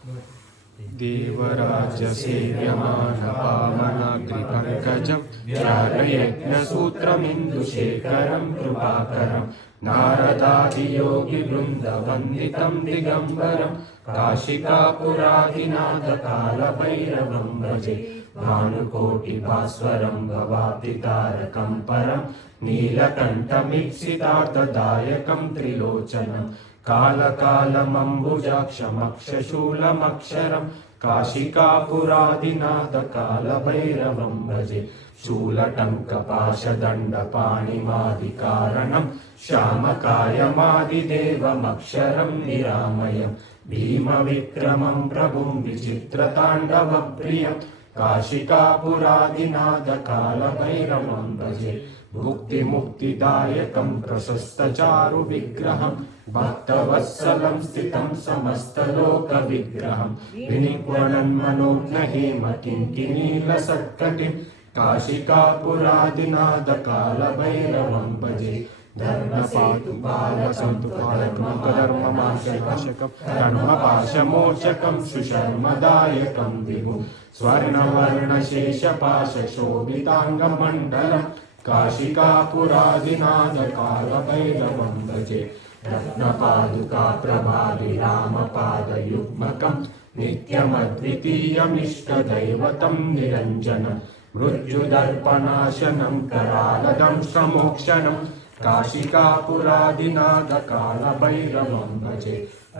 देवराजसेव्यमानपावनाग्रिपङ्कजं त्यागयज्ञसूत्रमिन्दुशेखरं कृपाकरं नारदादियोगिवृन्दवन्दितं दिगम्बरं काशिकापुरादिनाथकालभैरवं भजे। भानुकोटिभास्वरं भवाब्धितारकं परं नीलकण्ठमीप्सितार्थदायकं त्रिलोचनं कालकालमम्बुजाक्षमक्षशूलमक्षरं काशिकापुरादिनाथकालभैरवं भजे। शूलटङ्कपाशदण्डपाणिमादिकारणं श्यामकायमादिदेवमक्षरं निरामयं भीमविक्रमं प्रभुं विचित्रताण्डवप्रियं काशिकापुरादिनाथकालभैरवं भजे। भुक्तिमुक्तिदायकं प्रशस्तचारुविग्रहं भक्तवत्सलं स्थितं समस्तलोकविग्रहं विनिक्वणन्मनोज्ञहेमकिङ्किणीलसत्कटिं काशिकापुरादिनाथकालभैरवं भजे। धर्मपादुपालकं धर्मपाशमोचकं सुशर्मदायकं विभुं स्वर्णवर्णशेषपाशशोभिताङ्गमण्डलं काशिकापुरादिनाथकालभैरवं भजे। रत्नपादुकाप्रभाविरामपादयुग्मकं नित्यमद्वितीयमिष्टदैवतं निरञ्जनं मृत्युदर्पणाशनं करालदंशमोक्षणं काशिकापुरादिनाथकालभैरवं भजे।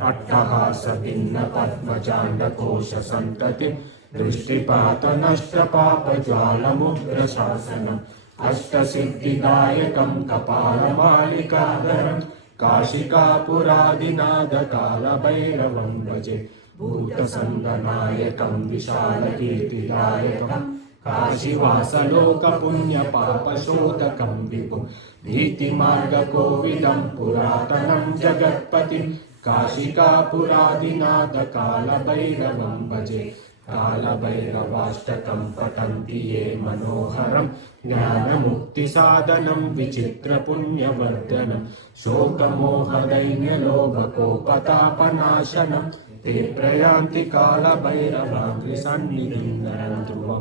अट्टहासभिन्नपद्मजाण्डकोशसन्ततिं दृष्टिपातनष्टपापज्वालमुग्रशासनम् अष्टसिद्धिदायकं कपालमालिकाधरं काशिकापुरादिनाथकालभैरवं भजे। भूतसङ्गनायकं विशालकीर्तिदायकं काशीवासलोकपुण्यपापशोधकं विभुं भीतिमार्गकोविदं पुरातनं जगत्पतिं काशिकापुरादिनाथकालभैरवं भजे। कालभैरवाष्टकं पठन्ति ये मनोहरं ज्ञानमुक्तिसाधनं विचित्रपुण्यवर्धनं शोकमोहदैन्यलोभकोपतापनाशनं ते प्रयान्ति कालभैरवाग्निसन्निधिं नरं ध्रुवम्।